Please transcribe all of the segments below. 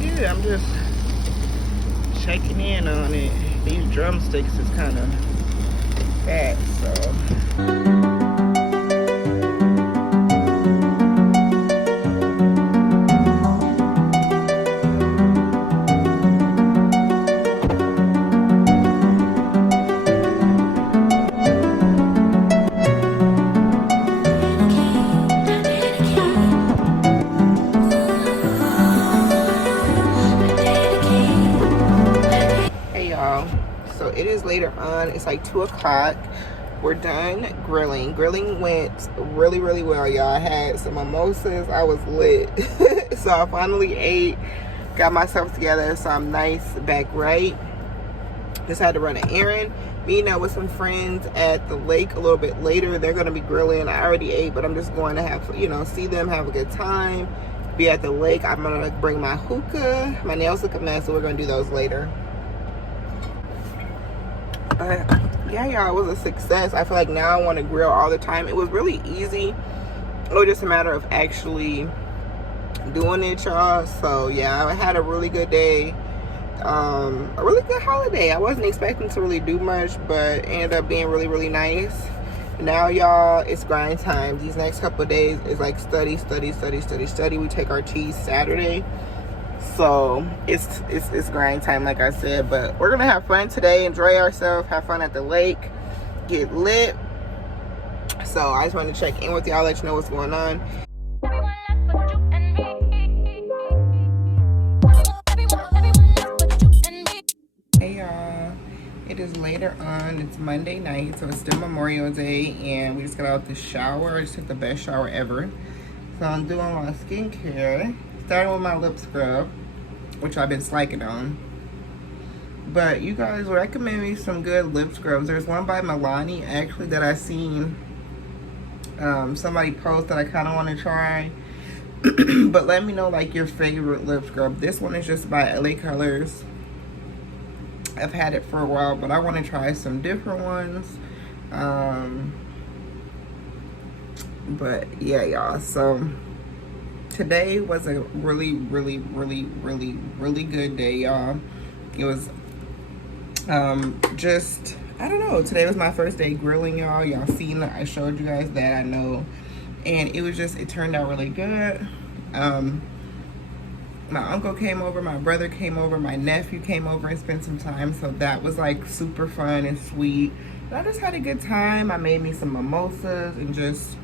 good. I'm just checking in on it. These drumsticks is kind of fat, so. So it is later on. It's like 2 o'clock. We're done grilling. Grilling went really, really well, y'all. I had some mimosas. I was lit. So I finally ate, got myself together, so I'm nice, back right. Just had to run an errand. Meeting up with some friends at the lake a little bit later. They're gonna be grilling. I already ate, but I'm just going to have, you know, see them, have a good time, be at the lake. I'm gonna bring my hookah. My nails look a mess, so we're gonna do those later. But yeah, y'all, it was a success. I feel like now I want to grill all the time. It was really easy. It was just a matter of actually doing it, y'all. So yeah, I had a really good day. A really good holiday. I wasn't expecting to really do much, but it ended up being really, really nice. Now, y'all, it's grind time. These next couple of days is like study. We take our cheese Saturday. So it's grind time, like I said. But we're gonna have fun today, enjoy ourselves, have fun at the lake, get lit. So I just wanted to check in with y'all, let you know what's going on. Hey y'all, it is later on. It's Monday night, so it's still Memorial Day, and we just got out the shower. I just took the best shower ever. So I'm doing my skincare, starting with my lip scrub, which I've been slacking on. But you guys recommend me some good lip scrubs. There's one by Milani actually that I seen somebody post that I kind of want to try. But let me know like your favorite lip scrub. This one is just by LA Colors. I've had it for a while, but I want to try some different ones. But yeah, y'all, so today was a really good day, y'all. It was just, I don't know, today was my first day grilling, y'all. Y'all seen that I showed you guys that, I know. And it was just, it turned out really good. My uncle came over, my brother came over, my nephew came over and spent some time, so that was like super fun and sweet. And I just had a good time. I made me some mimosas and just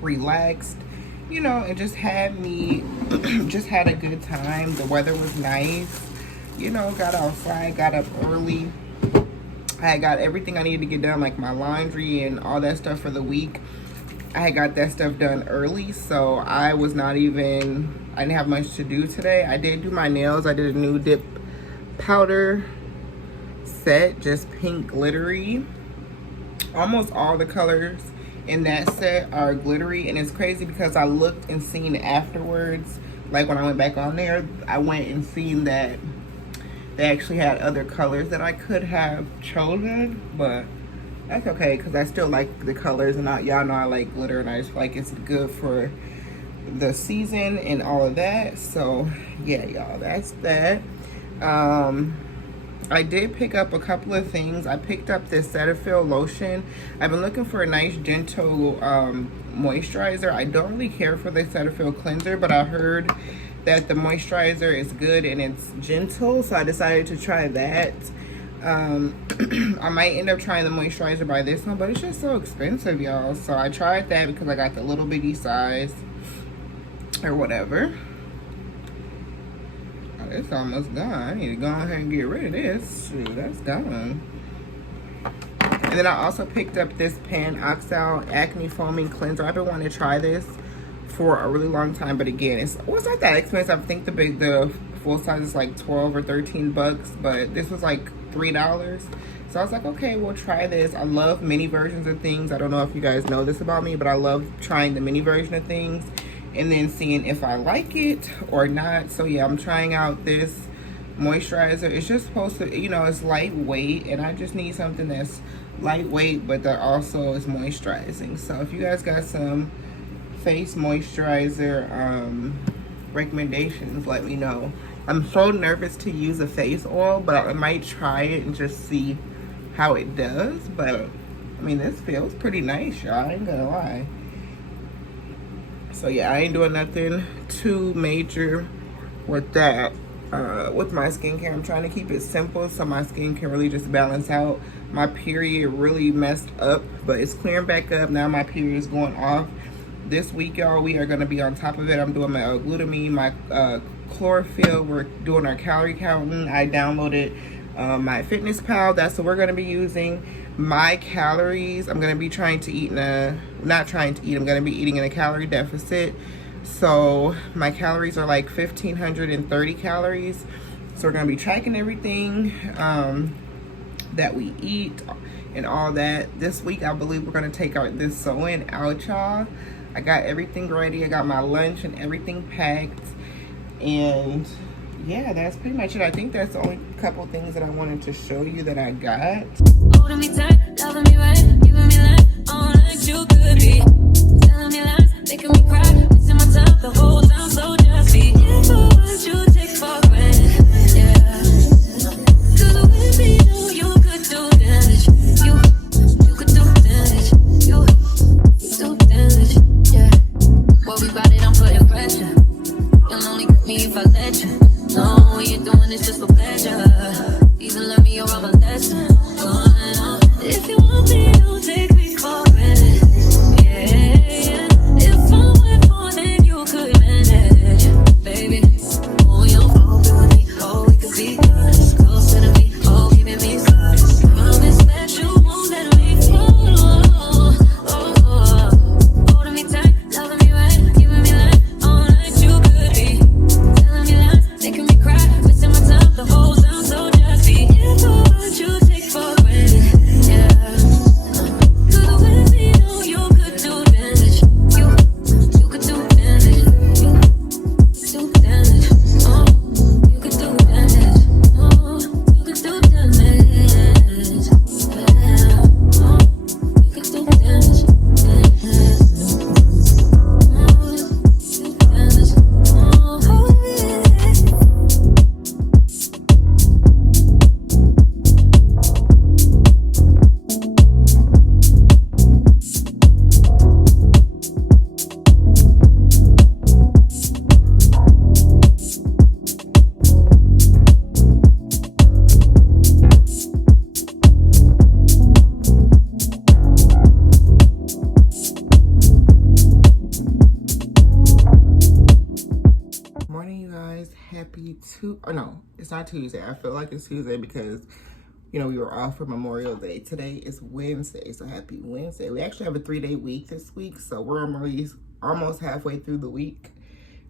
relaxed, you know, and just had me just had a good time. The weather was nice, you know. Got outside, got up early. I had got everything I needed to get done, like my laundry and all that stuff for the week. I had got that stuff done early, so I was not even, I didn't have much to do today. I did do my nails. I did a new dip powder set, just pink glittery. Almost all the colors in that set are glittery, and it's crazy because I looked and seen afterwards, like when I went back on there, I went and seen that they actually had other colors that I could have chosen, but that's okay because I still like the colors, and y'all know I like glitter, and I just feel like it's good for the season and all of that. So yeah, y'all, that's that. I did pick up a couple of things. I picked up this Cetaphil lotion. I've been looking for a nice gentle moisturizer. I don't really care for the Cetaphil cleanser, but I heard that the moisturizer is good and it's gentle, so I decided to try that. I might end up trying the moisturizer by this one, but it's just so expensive, y'all. So I tried that because I got the little bitty size or whatever. Oh, it's almost gone. I need to go ahead and get rid of this. Shoot, that's gone. And then I also picked up this Pan-Oxal Acne Foaming Cleanser. I've been wanting to try this for a really long time, but again, it's not that expensive. I think the full size is like 12 or 13 bucks, but this was like $3. So I was like, okay, we'll try this. I love mini versions of things. I don't know if you guys know this about me, but I love trying the mini version of things and then seeing if I like it or not. So yeah, I'm trying out this moisturizer. It's just supposed to, you know, it's lightweight, and I just need something that's lightweight but that also is moisturizing. So if you guys got some face moisturizer, recommendations, let me know. I'm so nervous to use a face oil, but I might try it and just see how it does. But I mean, this feels pretty nice, y'all. I ain't gonna lie. So yeah, I ain't doing nothing too major with that. With my skincare, I'm trying to keep it simple so my skin can really just balance out. My period really messed up, but it's clearing back up. Now my period is going off. This week, y'all, we are going to be on top of it. I'm doing my glutamine, my chlorophyll. We're doing our calorie counting. I downloaded my Fitness Pal. That's what we're going to be using. My calories, I'm going to be trying to eat I'm going to be eating in a calorie deficit. So my calories are like 1,530 calories. So we're going to be tracking everything that we eat and all that. This week, I believe we're going to take this sewing out, y'all. I got everything ready. I got my lunch and everything packed. And yeah, that's pretty much it. I think that's the only couple things that I wanted to show you that I got. Holding me tight, loving me right, giving me life, all like you could be. Telling me lies, making me cry, wasting my time the whole time, so just be. Yeah, for what you take for granted, yeah. 'Cause with me, you could do damage. You could do damage. You do damage, yeah. Worry about it, I'm putting pressure. You'll only get me if I let you. No, what you're doing is just for pleasure. Either let me or I'm a lesson. If you want me, don't take me for granted. Yeah. If I'm with more than you could manage, baby. Oh, you'll fall with me. Oh, we could be good. Closer to me. Oh, keeping me close. Promise that you won't let me fall. Holding me tight, loving me right, giving me life, all like you could be. Telling me lies, making me cry, wasting my time the whole time, so just be. Yeah, for what you take for granted, yeah. 'Cause with me, no, you could do damage. You could do damage. You do damage. Oh, you could do damage. Oh, you could do damage. Yeah. Oh, you could do damage. Morning, you guys. Oh no, it's not Tuesday. I feel like it's Tuesday because, you know, we were off for Memorial Day. Today is Wednesday, so happy Wednesday. We actually have a 3-day week this week, so we're almost halfway through the week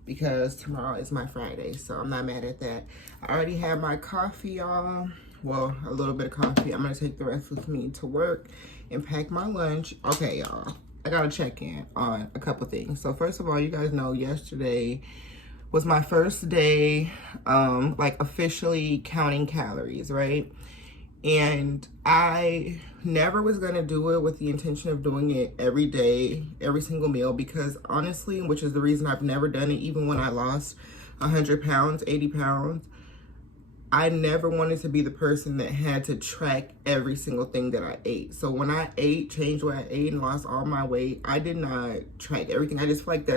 because tomorrow is my Friday, so I'm not mad at that. I already have my coffee, y'all. Well, a little bit of coffee. I'm gonna take the rest with me to work and pack my lunch. Okay, y'all, I gotta check in on a couple things. So first of all, you guys know yesterday was my first day, like officially counting calories, right? And I never was gonna do it with the intention of doing it every day, every single meal, because honestly, which is the reason I've never done it, even when I lost 100 pounds, 80 pounds, I never wanted to be the person that had to track every single thing that I ate. So when I changed what I ate and lost all my weight, I did not track everything. I just feel like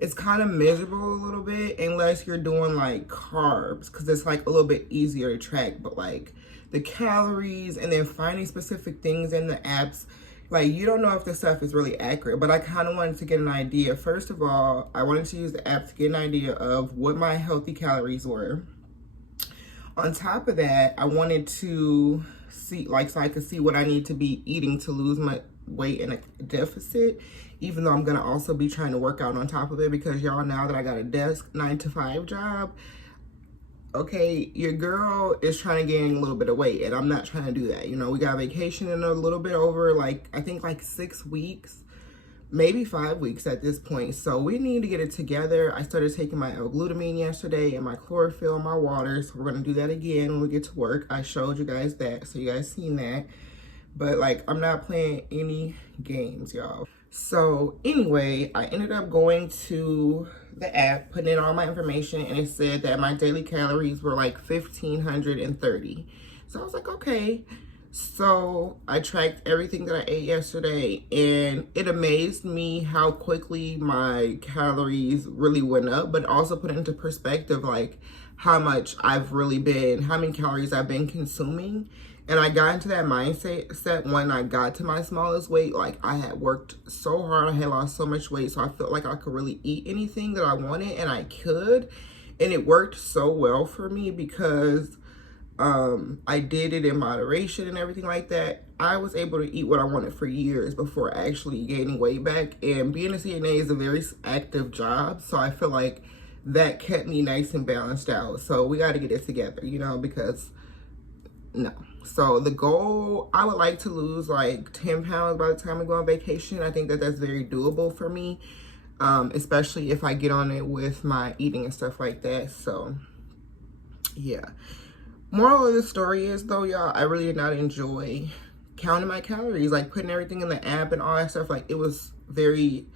it's kind of miserable a little bit unless you're doing like carbs, because it's like a little bit easier to track. But like the calories and then finding specific things in the apps, like you don't know if the stuff is really accurate. But I kind of wanted to get an idea. First of all, I wanted to use the app to get an idea of what my healthy calories were. On top of that, I wanted to see, like, so I could see what I need to be eating to lose my weight in a deficit, even though I'm gonna also be trying to work out on top of it, because y'all, now that I got a desk 9-to-5 job, okay, your girl is trying to gain a little bit of weight, and I'm not trying to do that. You know, we got vacation in a little bit over, like, I think like 6 weeks, maybe 5 weeks at this point. So we need to get it together. I started taking my L-glutamine yesterday and my chlorophyll, my water. So we're gonna do that again when we get to work. I showed you guys that, so you guys seen that. But like, I'm not playing any games, y'all. So anyway, I ended up going to the app, putting in all my information, and it said that my daily calories were like 1,530. So I was like, okay. So I tracked everything that I ate yesterday, and it amazed me how quickly my calories really went up, but also put it into perspective, like how much I've really been, how many calories I've been consuming. And I got into that mindset when I got to my smallest weight. Like, I had worked so hard, I had lost so much weight, so I felt like I could really eat anything that I wanted, and I could. And it worked so well for me because I did it in moderation and everything like that. I was able to eat what I wanted for years before actually gaining weight back. And being a CNA is a very active job, so I feel like that kept me nice and balanced out. So we got to get it together, you know, because no. So the goal, I would like to lose like 10 pounds by the time I go on vacation. I think that that's very doable for me, especially if I get on it with my eating and stuff like that. So yeah. Moral of the story is though, y'all, I really did not enjoy counting my calories, like putting everything in the app and all that stuff. Like, it was very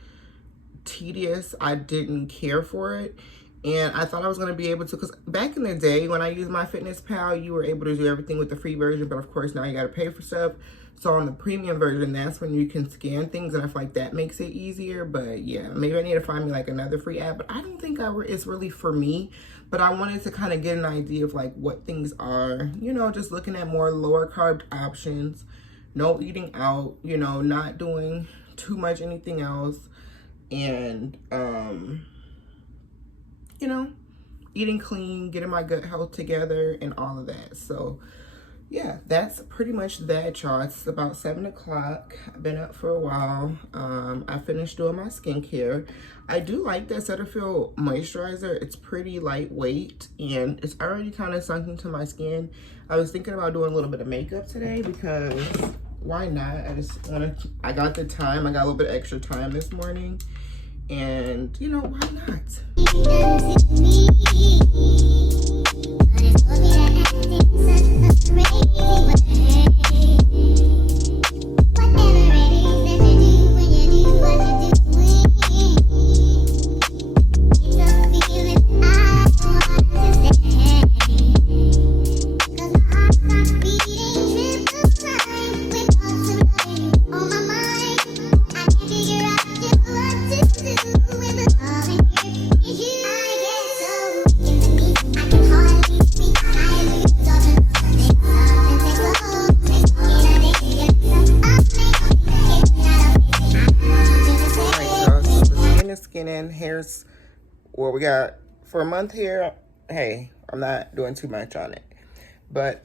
tedious. I didn't care for it. And I thought I was going to be able to, because back in the day when I used MyFitnessPal, you were able to do everything with the free version, but of course now you got to pay for stuff. So on the premium version, that's when you can scan things, and I feel like that makes it easier. But yeah, maybe I need to find me like another free app, but I don't think it's really for me. But I wanted to kind of get an idea of like what things are, you know, just looking at more lower carb options, no eating out, you know, not doing too much anything else, and you know, eating clean, getting my gut health together, and all of that. So yeah, that's pretty much that, y'all. It's about 7 o'clock. I've been up for a while. I finished doing my skincare. I do like that Cetaphil moisturizer. It's pretty lightweight, and it's already kind of sunk into my skin. I was thinking about doing a little bit of makeup today because why not? I got the time. I got a little bit extra time this morning. And, you know, why not? Here's what we got for a month here. Hey, I'm not doing too much on it, but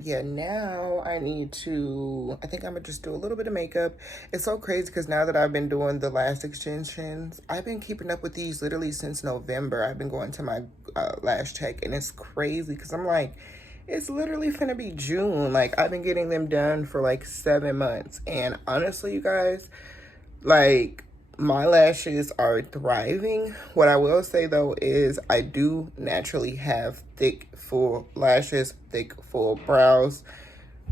yeah, now I think I'm gonna just do a little bit of makeup. It's so crazy because now that I've been doing the lash extensions, I've been keeping up with these literally since November. I've been going to my lash tech, and it's crazy because I'm like, it's literally finna be June. Like, I've been getting them done for like 7 months, and honestly, you guys, like, my lashes are thriving. What I will say though is I do naturally have thick, full lashes, thick, full brows.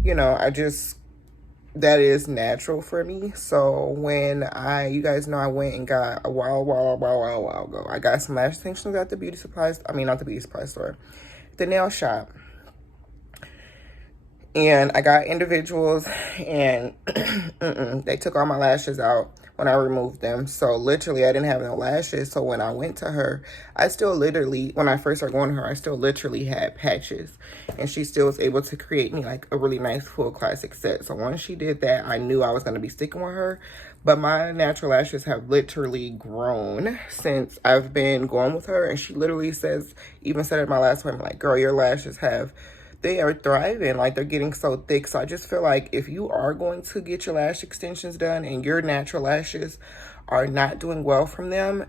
You know, that is natural for me. So when you guys know I went and got a while ago, I got some lash extensions at the beauty supplies. I mean, not the beauty supply store, the nail shop. And I got individuals, and they took all my lashes out when I removed them. So literally I didn't have no lashes. So when I went to her, when I first started going to her, I still literally had patches. And she still was able to create me like a really nice full classic set. So once she did that, I knew I was going to be sticking with her. But my natural lashes have literally grown since I've been going with her. And she literally even said at my last one, like, girl, your lashes they are thriving. Like, they're getting so thick. So I just feel like if you are going to get your lash extensions done and your natural lashes are not doing well from them,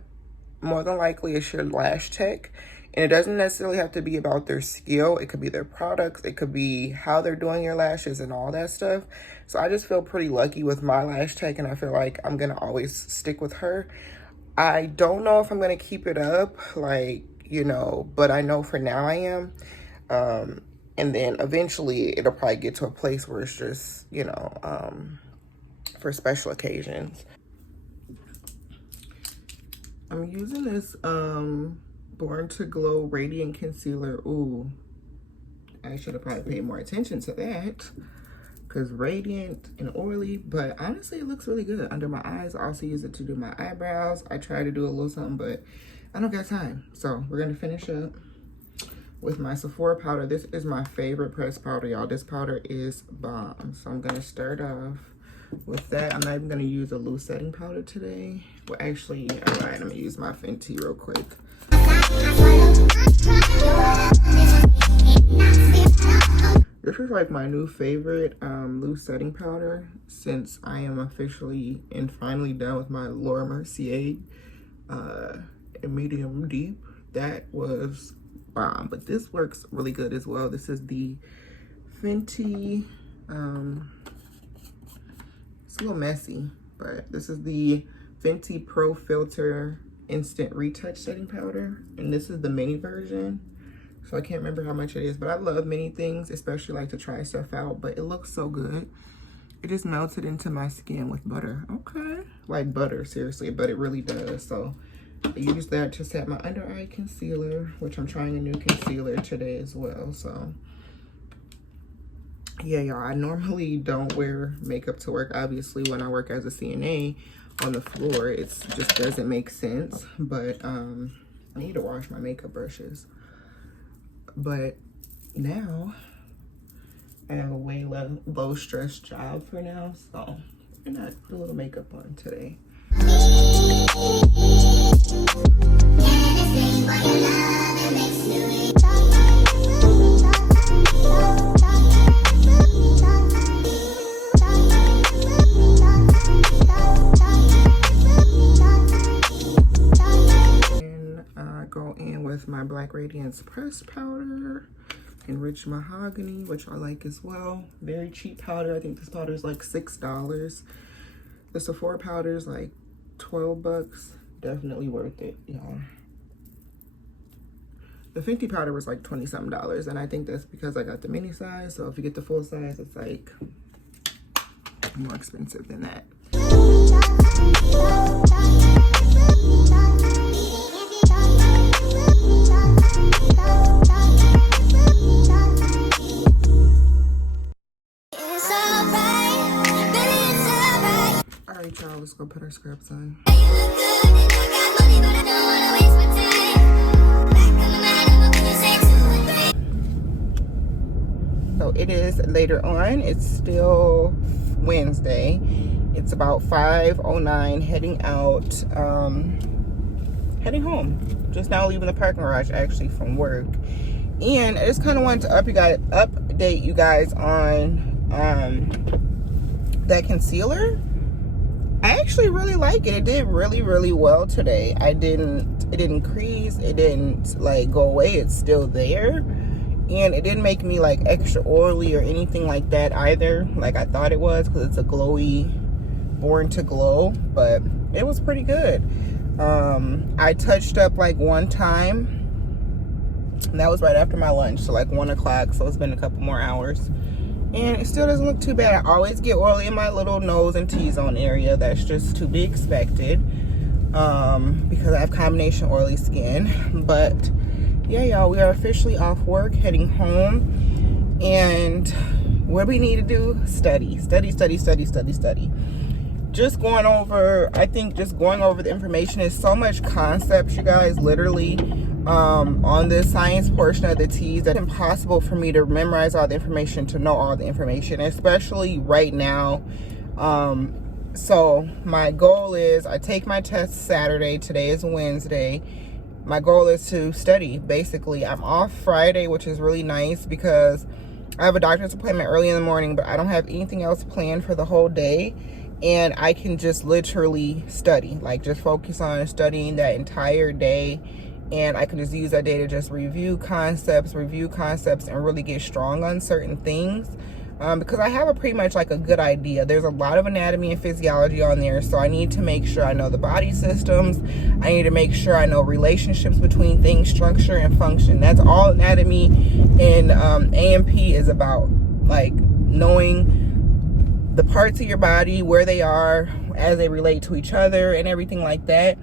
more than likely it's your lash tech. And it doesn't necessarily have to be about their skill. It could be their products. It could be how they're doing your lashes and all that stuff. So I just feel pretty lucky with my lash tech, and I feel like I'm going to always stick with her. I don't know if I'm going to keep it up, like, you know, but I know for now I am. And then eventually it'll probably get to a place where it's just, you know, for special occasions. I'm using this Born to Glow Radiant Concealer. Ooh, I should have probably paid more attention to that, because radiant and oily, but honestly it looks really good under my eyes. I also use it to do my eyebrows. I try to do a little something, but I don't got time. So we're gonna finish up with my Sephora powder. This is my favorite pressed powder, y'all. This powder is bomb. So I'm gonna start off with that. I'm not even gonna use a loose setting powder today. Well, actually, all right, I'm gonna use my Fenty real quick. This is like my new favorite loose setting powder since I am officially and finally done with my Laura Mercier medium deep. That was bomb, but this works really good as well. This is the Fenty, it's a little messy, but this is the Fenty Pro Filter Instant Retouch Setting Powder, and this is the mini version. So I can't remember how much it is, but I love many things, especially like to try stuff out, but it looks so good. It just melted into my skin with butter. Okay, like butter, seriously, but it really does. So I use that to set my under eye concealer, which I'm trying a new concealer today as well. So yeah, y'all, I normally don't wear makeup to work. Obviously, when I work as a CNA on the floor, it just doesn't make sense. But I need to wash my makeup brushes. But now I have a way low stress job for now, so I'm not put a little makeup on today. Go in with my Black Radiance pressed powder, Enriched Mahogany, which I like as well. Very cheap powder. I think this powder is like $6. The Sephora powder is like 12 bucks. Definitely worth it, y'all. The Fenty powder was like 20-something, and I think that's because I got the mini size. So if you get the full size, it's like more expensive than that. All right, y'all, let's go put our scrubs on. So it is later on. It's still Wednesday. It's about 5:09, heading out, heading home. Just now leaving the parking garage actually from work. And I just kind of wanted to update you guys on that concealer. I actually really like it. It did really well today. It didn't crease, it didn't like go away, it's still there. And it didn't make me like extra oily or anything like that either, like I thought it was, because it's a glowy Born to Glow, but it was pretty good. I touched up like one time, and that was right after my lunch, so like 1 o'clock, so it's been a couple more hours. And it still doesn't look too bad. I always get oily in my little nose and T-zone area. That's just to be expected, because I have combination oily skin. But yeah, y'all, we are officially off work, heading home. And what we need to do, study. Just going over the information. Is so much concepts, you guys, literally, on this science portion of the T's, that's impossible for me to memorize all the information, to know all the information, especially right now. So my goal is, I take my test Saturday, today is Wednesday. My goal is to study, basically. I'm off Friday, which is really nice because I have a doctor's appointment early in the morning, but I don't have anything else planned for the whole day. And I can just literally study, like just focus on studying that entire day. And I can just use that day to just review concepts, and really get strong on certain things. Because I have pretty much like a good idea. There's a lot of anatomy and physiology on there, so I need to make sure I know the body systems. I need to make sure I know relationships between things, structure and function. That's all anatomy and AMP is about, like knowing the parts of your body, where they are as they relate to each other and everything like that.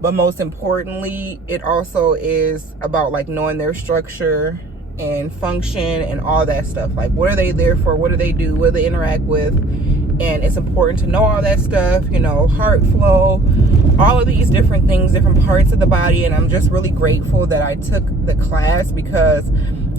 but most importantly, it also is about like knowing their structure and function and all that stuff. Like, what are they there for? What do they do? What do they interact with? And it's important to know all that stuff, you know, heart flow, all of these different things, different parts of the body. And I'm just really grateful that I took the class, because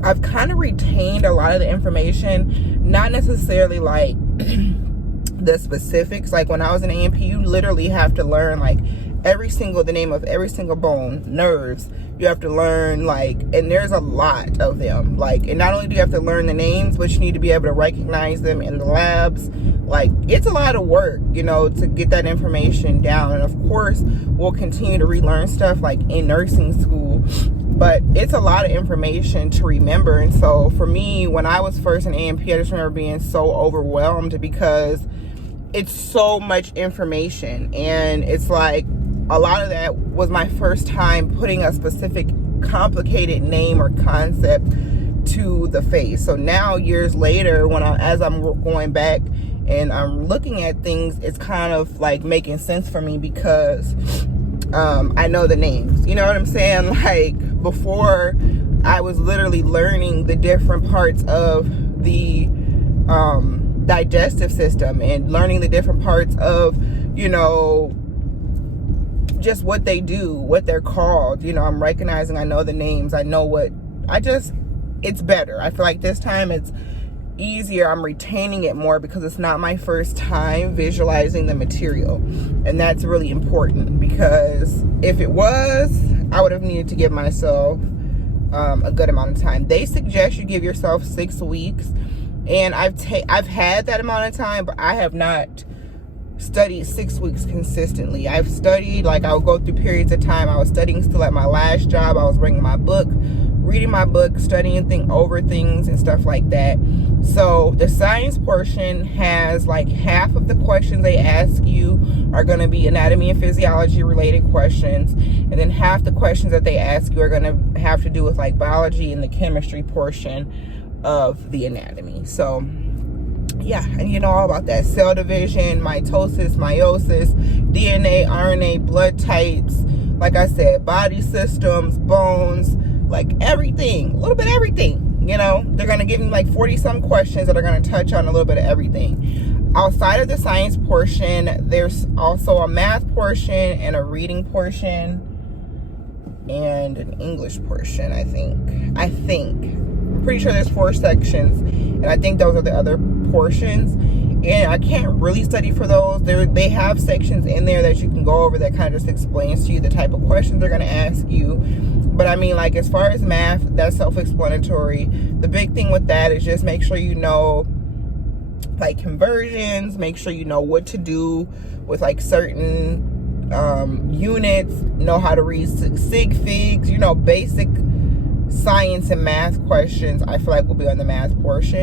I've kind of retained a lot of the information, not necessarily like the specifics. Like when I was in A&P, you literally have to learn like the name of every single bone, nerves. You have to learn like, and there's a lot of them. Like, and not only do you have to learn the names, but you need to be able to recognize them in the labs. Like, it's a lot of work, you know, to get that information down. And of course, we'll continue to relearn stuff like in nursing school, but it's a lot of information to remember. And so for me, when I was first in A&P, I just remember being so overwhelmed, because it's so much information. And it's like, a lot of that was my first time putting a specific complicated name or concept to the face. So now, years later, as I'm going back and I'm looking at things, it's kind of like making sense for me, because I know the names. You know what I'm saying? Like, before, I was literally learning the different parts of the digestive system, and learning the different parts of, you know, just what they do, what they're called. You know, I'm recognizing, I know the names, I know it's better. I feel like this time it's easier. I'm retaining it more, because it's not my first time visualizing the material. And that's really important, because if it was, I would have needed to give myself a good amount of time. They suggest you give yourself 6 weeks, and I've had that amount of time, but I have not studied 6 weeks consistently. I've studied, like, I would go through periods of time. I was studying still at my last job. I was bringing my book, reading my book, studying over things and stuff like that. So the science portion has like half of the questions they ask you are going to be anatomy and physiology related questions, and then half the questions that they ask you are going to have to do with like biology and the chemistry portion of the anatomy. So yeah, and you know all about that: cell division, mitosis, meiosis, DNA, RNA, blood types, like I said, body systems, bones, like everything, a little bit of everything. You know, they're going to give me like 40 some questions that are going to touch on a little bit of everything. Outside of the science portion, there's also a math portion and a reading portion and an English portion, I think. I'm pretty sure there's 4 sections, and I think those are the other portions. And I can't really study for those. They have sections in there that you can go over that kind of just explains to you the type of questions they're going to ask you. But I mean, like, as far as math, that's self-explanatory. The big thing with that is just make sure you know like conversions, make sure you know what to do with like certain units, know how to read sig figs, you know, basic science and math questions I feel like will be on the math portion.